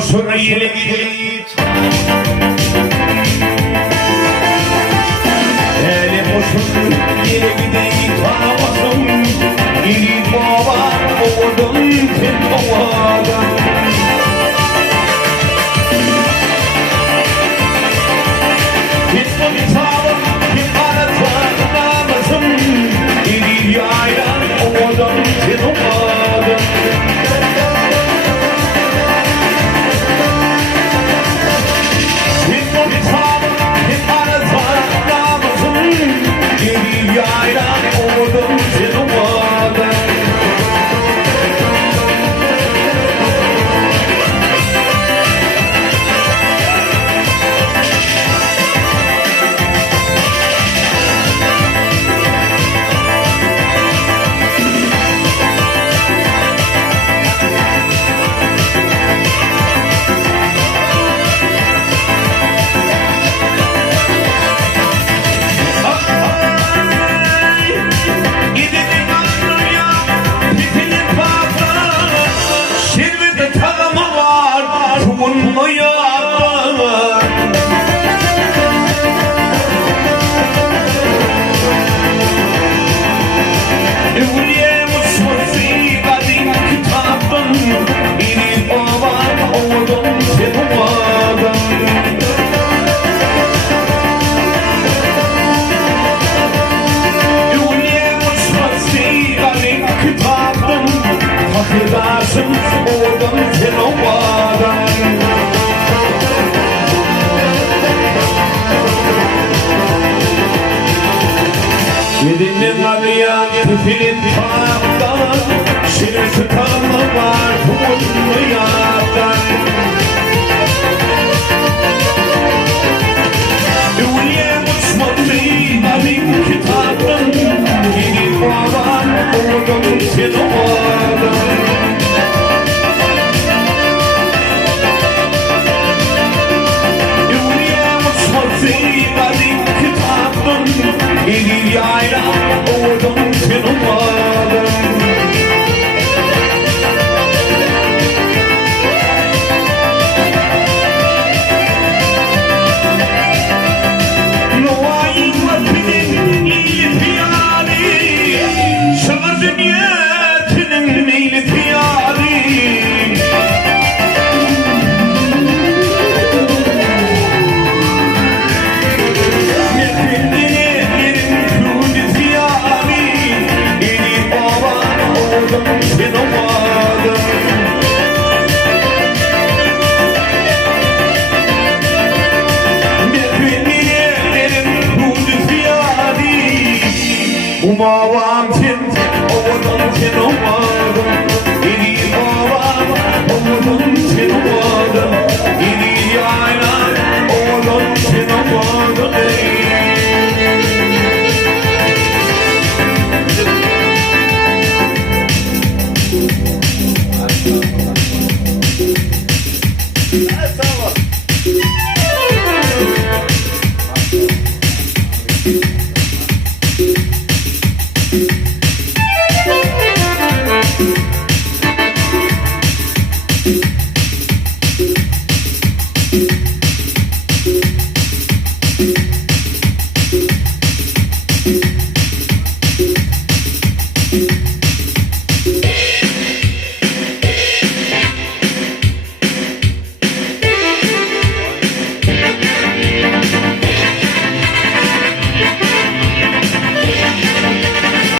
sonra yere git. Hele boşun yere gideyim tanımasın. İri baba oğudum sen oğudum. Hiç bu bir tavır bir anlatan namasın. İri yaylan oğudum sen oğudum. Yedinin araya tüfilin parktan, şirin tutanlı var kumlu yardan. Dünya uçmadı alim kitabın, yedi baban oğlum sen oğlan. Dünya uçmadı alim kitabın, yedi yayla oğlum sen oğlan. Umavam